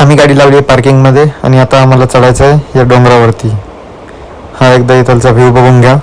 आम्ही गाडी लावली आहे पार्किंगमध्ये आणि आता आम्हाला चढायचं आहे या डोंगरावरती. हा एकदा इथलचा व्ह्यू बघून घ्या.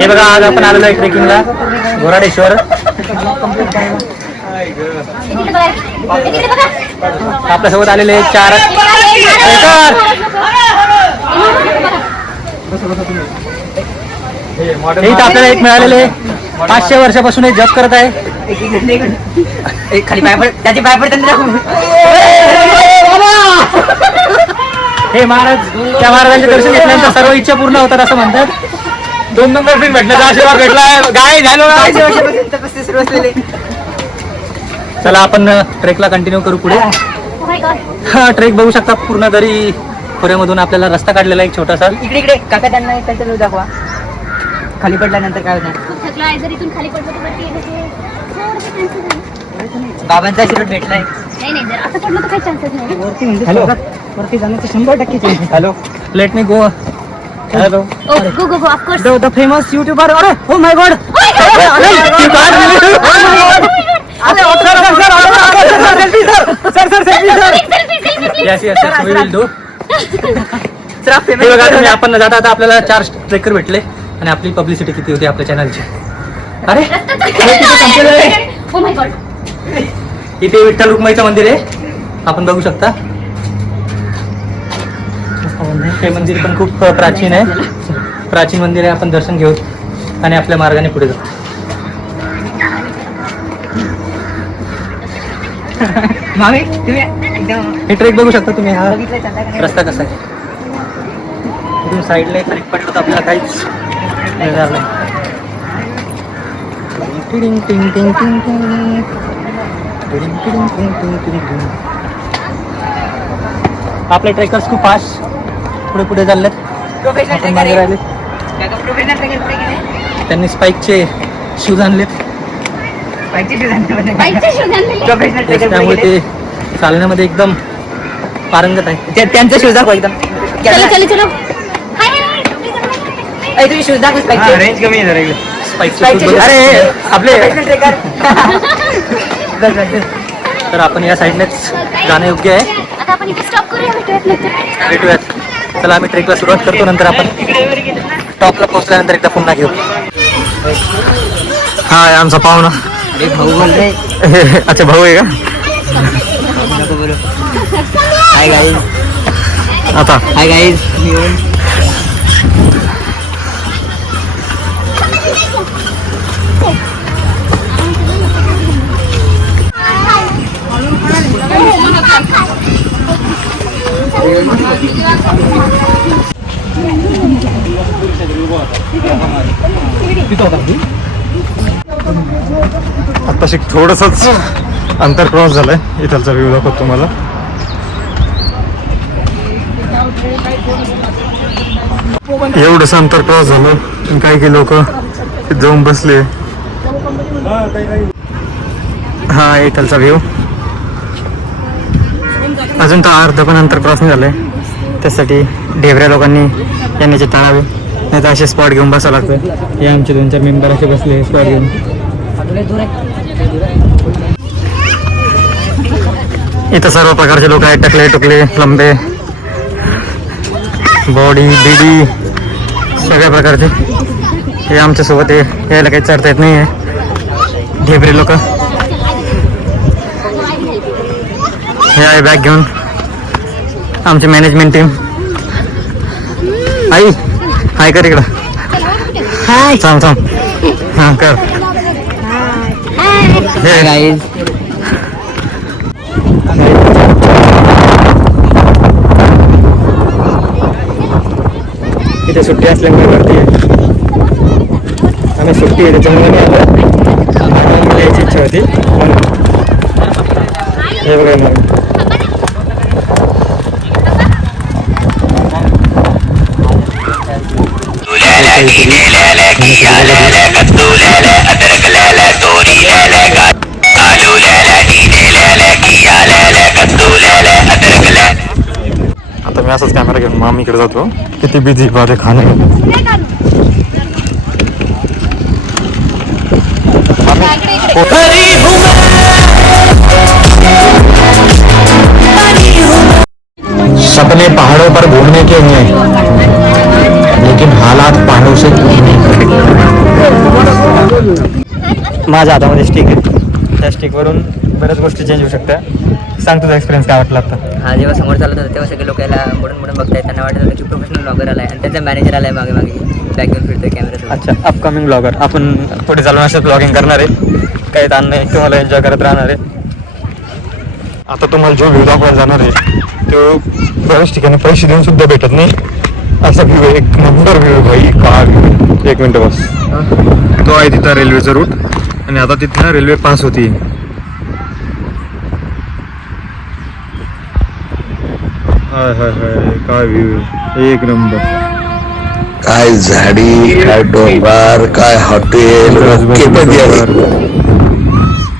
हे बघा, आज आपण आलेलो आहे ट्रेकिंगला घोराडेश्वर. आपल्यासोबत आलेले 4 आपल्याला एक मिळालेले 500 वर्षापासून जप करत आहे. खाली पाय पड, त्याचे पाय पडतात. हे महाराज, त्या महाराजांचे दर्शन घेतल्यानंतर सर्व इच्छा पूर्ण होतात असं म्हणतात. 2 नंबर फिल्म भेटण्याचा आशीर्वाद भेटलाय. गाय झालो. चला आपण ट्रेकला कंटिन्यू करू पुढे. हा ट्रेक बघू शकता पूर्ण तरी खोऱ्यामधून आपल्याला रस्ता काढलेला एक छोटासा. इकडे इकडे काका, त्यांना त्यांचा व्ह्यू दाखवा. खाली पडल्यानंतर काय होणार? बाबांचा आशीर्वाद भेटलाय. हॅलो, वरती जाण्याचे 100% chances. Hello, let me go. Hello, the famous YouTuber. अरे ओ माय गॉड, आपण जाता आता आपल्याला 4 ट्रेकर भेटले आणि आपली पब्लिसिटी किती होती आपल्या चॅनलची. अरे इथे विठ्ठल रुक्माईचं मंदिर आहे, आपण बघू शकता. हे मंदिर पण खूप प्राचीन आहे. प्राचीन मंदिर आहे. आपण दर्शन घेऊ आणि आपल्या मार्गाने पुढे जाऊ. हे ट्रेक बघू शकता तुम्ही. हा रस्ता कसा आहे, इथून साईडला खाली पडलं तर आपल्याला काहीच मिळणार नाही. आपले ट्रेकर्स खूप फास्ट पुढे पुढे चाललेत. मागे राहिले. त्यांनी स्पाईकचे शूज आणलेत, त्यामुळे ते चालण्यामध्ये एकदम पारंगत आहे. त्यांचे शूज दाखवा एकदम. तुम्ही शूज दाखवा. रेंज कमी आहे स्पाईकचे. अरे आपले तर आपण या साईडनेच जाणं योग्य आहे. भेटूयात. चला आम्ही ट्रेकला सुरुवात करतो, नंतर आपण टॉपला पोहोचल्यानंतर एकदा पुन्हा घेऊ. हा आहे आमचा पाहुणा. भाऊ बोलते. अच्छा, भाऊ आहे का? Hi guys. आता हाय गाईज. आत्ताशी थोडंसंच अंतर क्रॉस झालंय. इथलचा व्ह्यू दाखवतो तुम्हाला. एवढंच अंतर क्रॉस झालं. काही लोक जाऊन बसले. हा इथलचा व्ह्यू. अजून तर अर्ध पण अंतर क्रॉस नाही झालंय. त्यासाठी ढेबऱ्या लोकांनी येण्याचे टाळावे, नाही तर असे स्पॉट घेऊन बसावं लागतं. हे आमचे 2-4 मेंबर असे बसले स्पॉट घेऊन. इथं सर्व प्रकारचे लोक आहेत. टकले टुकले, लंबे, बॉडी बीडी सगळ्या प्रकारचे. हे आमच्यासोबत यायला काही चढता येत नाही आहे. ढेबरे लोक हे आहे बॅग घेऊन. आमची मॅनेजमेंट टीम. आई हाय कर इकडं. थांब थांब. हां कर. हे गाईज. इथे सुट्टी असल्यामुळे वरती आम्ही सुट्टी आहे त्याच्यामुळे आलो. मला यायची इच्छा होती. हे बघा आता मी असाच कॅमेरा घेऊन मामीकडे जातो. किती बिझी बारे खाणे. मामी सपने पहाड़ों पर घूमने के हैं, लेकिन हालात पहाड़ों से दूर नहीं करते. माझ्या हातामध्ये स्टिक आहे, त्या स्टिकवरून बऱ्याच गोष्टी चेंज होऊ शकत्या. सांग तुझा एक्सपिरियन्स काय वाटला आता? हा जेव्हा समोर चालत होतं तेव्हा सगळे लोक याला मोडून मोडून बघतायत. त्यांना वाटत होतं की प्रोफेशनल ब्लॉगर आलाय आणि त्यांचा मॅनेजर आलाय मागे मागे बॅक घेऊन फिरतोय कॅमेरा. अच्छा, अपकमिंग ब्लॉगर. आपण पुढे चालून असं ब्लॉगिंग करणार आहे, काही ताण नाही, तुम्हाला एन्जॉय करत राहणार आहे. आता तुम्हाला जो व्ह्यू दाखवायला जाणार आहे तो बऱ्याच ठिकाणी पैसे देऊन सुद्धा भेटत नाही. असा व्ह्यू आहे, एक नंबर व्ह्यू भाई. का व्ह्यू, एक मिनटं बस. तो आहे तिथं रेल्वेचा रूट आणि आता तिथं रेल्वे पास होती. हाय हाय हाय, काय व्ह्यू, एक नंबर. काय झाडी, काय डोंगर, काय हॉटेल,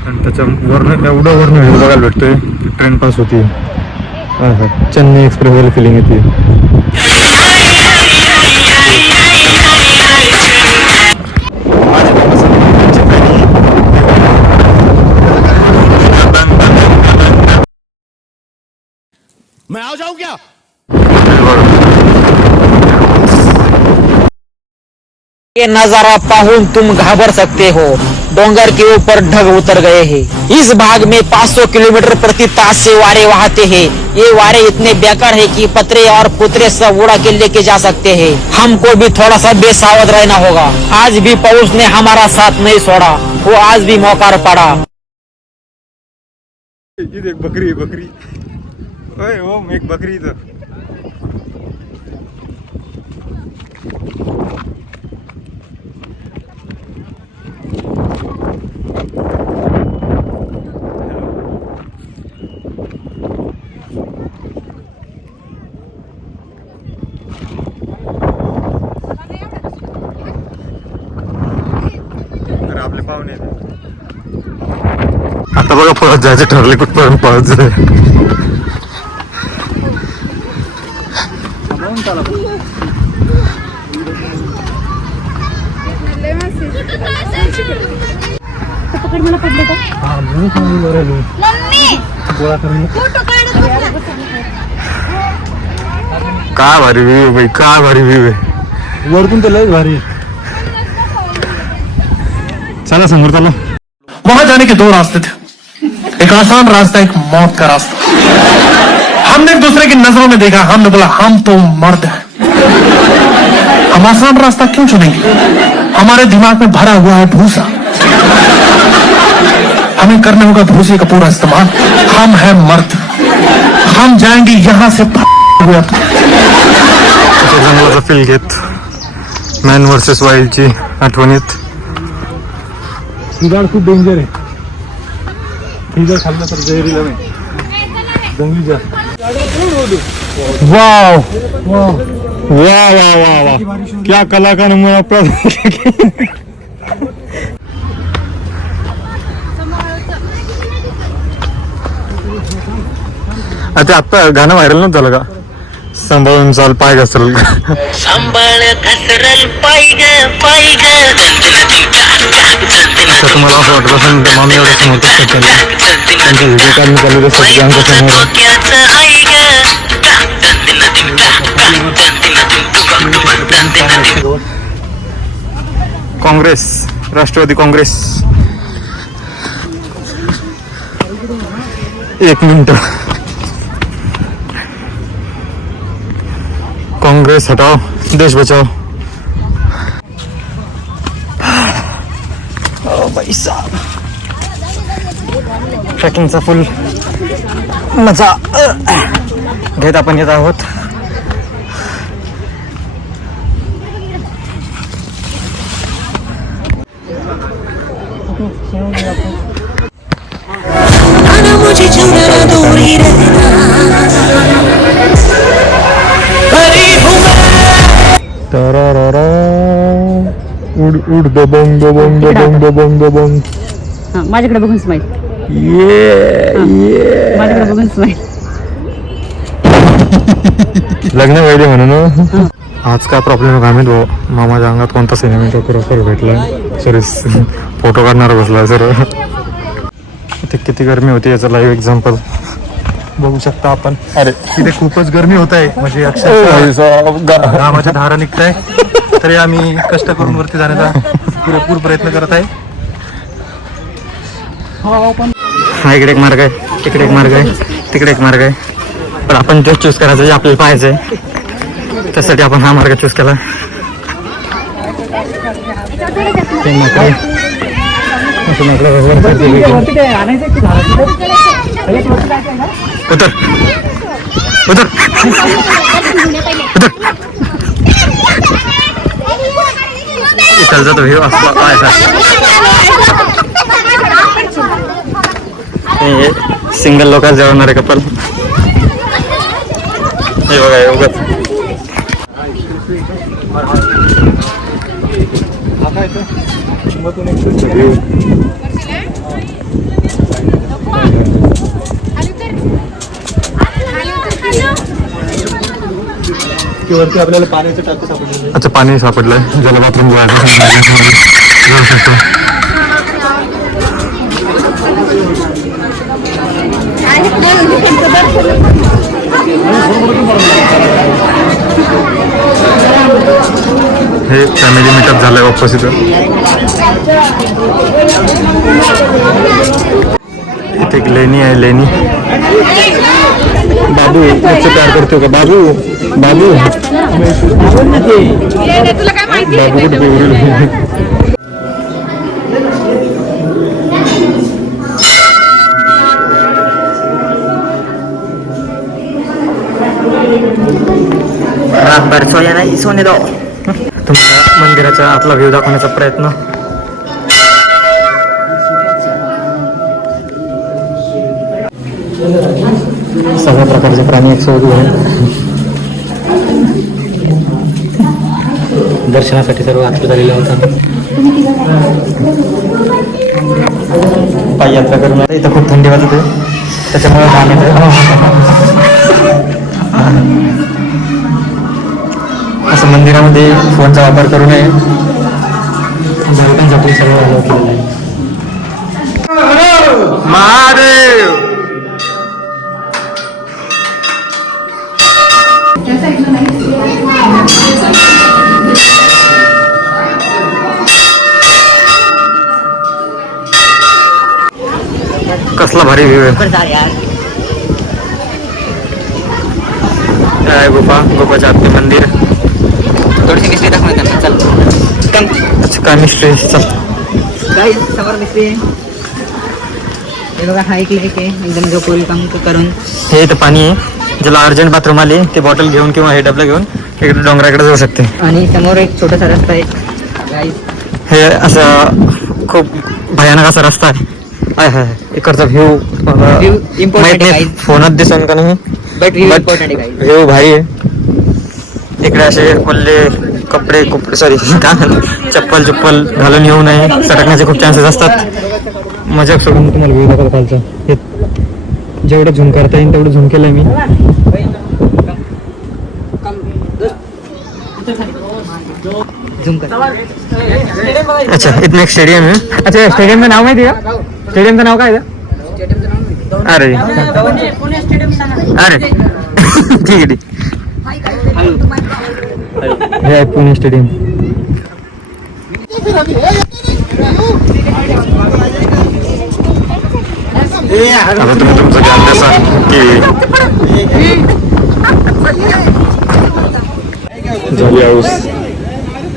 आणि त्याच्या वरनं एवढं वरनं व्ह्यू बघायला भेटतोय. ट्रेन पास होती. चेन्नई एक्सप्रेस वाली फिलिंग येते. मैं आ जाऊं क्या? ये नजारा पाहुन तुम घाबर सकते हो. डोंगर के ऊपर ढग उतर गए हैं. इस भाग में 500 किलोमीटर प्रति तास से वारे बहाते हैं. ये वारे इतने बेकार है कि पतरे और पुतरे सब उड़ा के लेके जा सकते हैं. हमको भी थोड़ा सा बेसावध रहना होगा. आज भी पौष ने हमारा साथ नहीं छोड़ा, वो आज भी मौका पड़ा. एक बकरी, बकरी. ओए ओम, एक बकरी इथं. आपले पाहुणे आता बघा पळत जायचं ठरले, कुठपर्यंत पळत जाय. काय भारी व्ह्यू भाई, काय भारी व्ह्यू आहे वरतून. तर लयच भारी. चला समोर चला. वहां जाने के दो रास्ते थे, एक आसान रास्ता, एक मौत का रास्ता. हमने एक दूसरे की नजरों में देखा, हमने बोला हम तो मर्द हैं, हम आसान रास्ता क्यों चुनेंगे. हमारे दिमाग में भरा हुआ है भूसा, हमें करना होगा भूसे का पूरा इस्तेमाल. हम हैं मर्द, हम जाएंगे यहां से हुए. जंगलाचा फील घेत मॅन वर्सेस वाईल्डची आठवणीत. सुधार खूप डेंजर आहे. ठीक आहे, खाल्लं तर जहरीला नाही, जंगली जास्त. वाव वाव वाह वाह वाह वाह, क्या कलाकार ने मुझे अपना. आता आता गाणं व्हायरल नव्हतं झालं का? सांभाळून चाल, पाय घसरल. सांभाळ घसरल पाय ग पाय ग. तर तुम्हाला असं वाटत असेल तर मामी एवढं समोर कसं चाललं, त्यांच्या व्हिडिओ काढून चालू सगळ्यांच्या समोर. काँग्रेस, राष्ट्रवादी काँग्रेस. एक मिनिट. काँग्रेस हटाओ, देश बचाओ. भाई साहब, ट्रेकिंगचा फुल मजा घेत आपण येत आहोत. उड उड दबंग दबंग दबंग दबंग दबंग. माझ्याकडे बघून स्माईल. माझ्याकडे बघून स्माईल. लग्न वेळी म्हणून. आज काय प्रॉब्लेम आहे काय माहित भाऊ. मामाच्या अंगात कोणता सिनेमॅटोग्राफर भेटला, सॉरी फोटो काढणारा बसला सर. इथे किती गरमी होती याचं लाईव्ह एक्झाम्पल बघू शकता आपण. अरे तिथे खूपच गरमी होत आहे, म्हणजे अक्षरशः घामाच्या धारा निघत आहे. तरी आम्ही कष्ट करून वरती जाण्याचा पुरेपूर प्रयत्न करत आहे. हा इकडे एक मार्ग आहे, तिकडे एक मार्ग आहे, तिकडे एक मार्ग आहे. पण आपण जो चूज करायचा जे आपल्याला पाहायचं आहे त्यासाठी आपण हा मार्ग चूज केला. उतर उतर उतर. इथलचा तो व्ह्यू असला सिंगल लोक जेवणारे कपल. हे बघा हे उगाच वरती आपल्याला पाण्याचं टाकं सापडलेलं आहे. अच्छा पाणी सापडलंय ज्याला बाथरूम हे फॅमिली मीटअप झालंय वापस इथं. इथे एक लेणी आहे, लेणी. बाबू मुझसे प्यार करते हो का बाबू? बाबू बाबू कुठे बेवरील. तुम्हाला मंदिराच्या आतला व्ह्यू दाखवण्याचा प्रयत्न. सगळ्या प्रकारचे प्राणी एक सोबत आहे. दर्शनासाठी सर्व आतुर झालेलं होतं. पाययात्रा करून इथं खूप थंडी वाजत आहे त्याच्यामुळे असं मंदिरामध्ये फोनचा वापर करू नये. लोकांसाठी सर्व अलाव केलेलं आहे. महादेव. कसला भारी व्ह्यू आहे. काय गुफा, गुफाच्या आतले मंदिर. थोडीशी मिस्त्री दाखवणार त्यांना. चल अच्छा काय मिस्ट्री. चल गाईस समोर मिस्त्री आहे. हे बघा हा एक लेक आहे एकदम जो पूल काम करून. हे इथं पाणी आहे. ज्याला अर्जंट बाथरूम आली ते बॉटल घेऊन किंवा हे डबलं घेऊन इकडे डोंगराकडे जाऊ शकते. आणि समोर एक छोटासा रस्ता आहे गाईस. हे असं खूप भयानक असा रस्ता आहे. इकडचा व्ह्यू View important माहित नाही आहे. फोनात दिसन का नाही बट व्ह्यू इम्पॉर्टंट आहे गाईस. व्ह्यू भारी आहे. इकडे असे ओल्ले कपडे सॉरी चप्पल घालून येऊ नये. सटकण्याचे खूप चान्सेस असतात. मजाक सोडून तुम्हाला व्ह्यू दाखवतो खालचा. हे जेवढं झूम करता येईल तेवढं झूम केलंय मी. झूम कर. अच्छा इथं एक स्टेडियम आहे. अच्छा स्टेडियमचं नाव माहिती आहे का? स्टेडियमचं नाव काय आहे? अरे अरे ठीक आहे. हे आहे पुणे स्टेडियम. आता तुम्ही तुमचं ध्यान द्याल की झाली हाऊस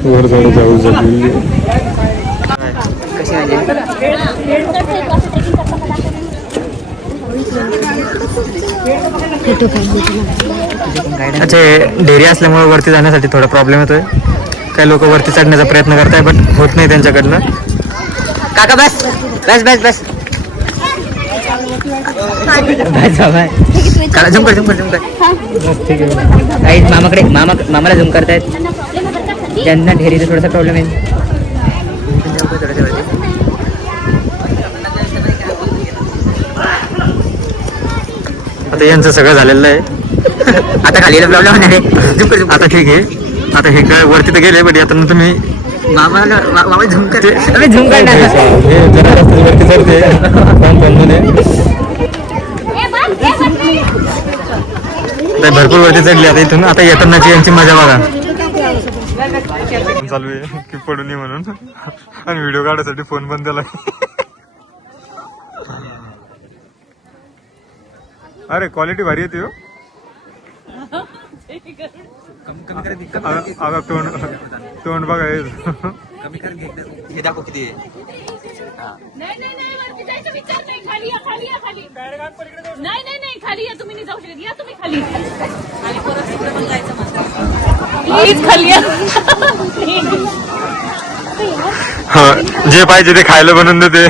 वर झाडाची हाऊस झाली. कशी म्हणजे अच्छा डेअरी असल्यामुळे वरती जाण्यासाठी थोडा प्रॉब्लेम येतोय. काही लोक वरती चढण्याचा प्रयत्न करताय बट होत नाही त्यांच्याकडनं. काका बस बस बस बस झूम कर झूम कर झूम कर. काही मामाला झूम करतायत. त्यांना ढेरीचा थोडासा प्रॉब्लेम आहे. आता यांचं सगळं झालेलं आहे. आता खाली प्रॉब्लेम होणार आहे. झूम कर झूम कर. आता ठीक आहे. आता हे काय वरती तर गेले बट आता तुम्ही मामाला मामा झूम कर अबे झूम करना हे जरा रस्त्यावरती चढते मध्ये भरपूर वरती चढली आता इथून. आता येतानाची यांची मजा बघा. चालू आहे की पडू नये म्हणून आणि व्हिडिओ काढायसाठी फोन बंद केला. अरे क्वालिटी भारी येते हो. आता तोंड बघा हे दाखव किती आहे. नाही खाली या तुम्ही नाही जाऊ शकत या तुम्ही खाली प्लीज खाली या. हा जे पाहिजे ते खायला बनवून देते.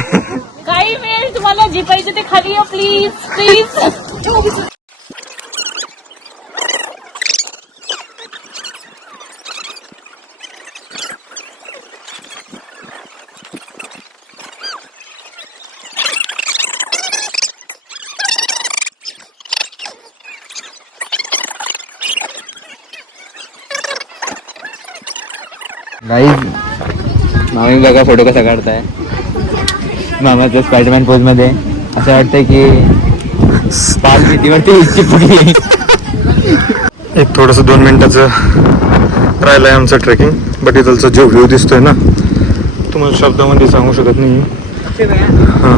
काही मिळेल तुम्हाला जे पाहिजे ते खाली या प्लीज प्लीज. मामी बघा फोटो कसा काढताय मामाचं स्पायडरमॅन पोज मध्ये. असं वाटतंय की पाच भीतीवरती चिपकली. एक थोडंसं 2 मिनिटाचं राहिलं आहे आमचं ट्रेकिंग. बट इथलचा जो व्ह्यू दिसतोय ना तुम्हाला शब्दामध्ये सांगू शकत नाही. हां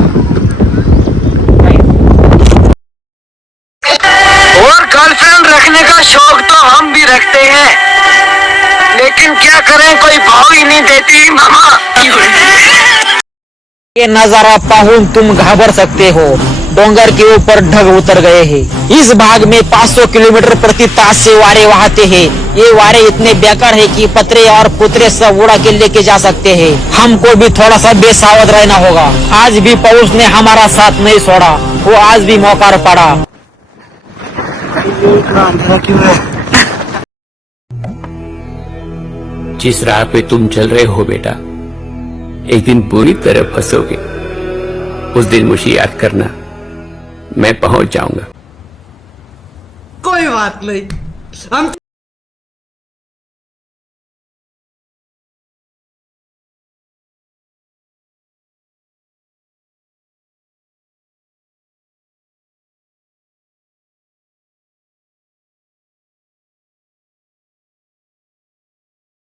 और गर्लफ्रेंड रखने का शौक तो हम भी रखते हैं, लेकिन क्या करें कोई भाव ही नहीं देती मामा. ये नजारा पाहुन तुम घाबर सकते हो. डोंगर के ऊपर ढग उतर गए हैं. इस भाग में 500 किलोमीटर प्रति तास से वारे वहाते हैं. ये वारे इतने बेकार है कि पतरे और पुतरे सब उड़ा के लेके जा सकते हैं. हमको भी थोड़ा सा बेसावध रहना होगा. आज भी पौष ने हमारा साथ नहीं छोड़ा. वो आज भी मौका पड़ा. जिस राह पे तुम चल रहे हो बेटा, एक दिन पूरी तरह फंसोगे. उस दिन मुझे याद करना, मैं पहुंच जाऊंगा. कोई बात नहीं हम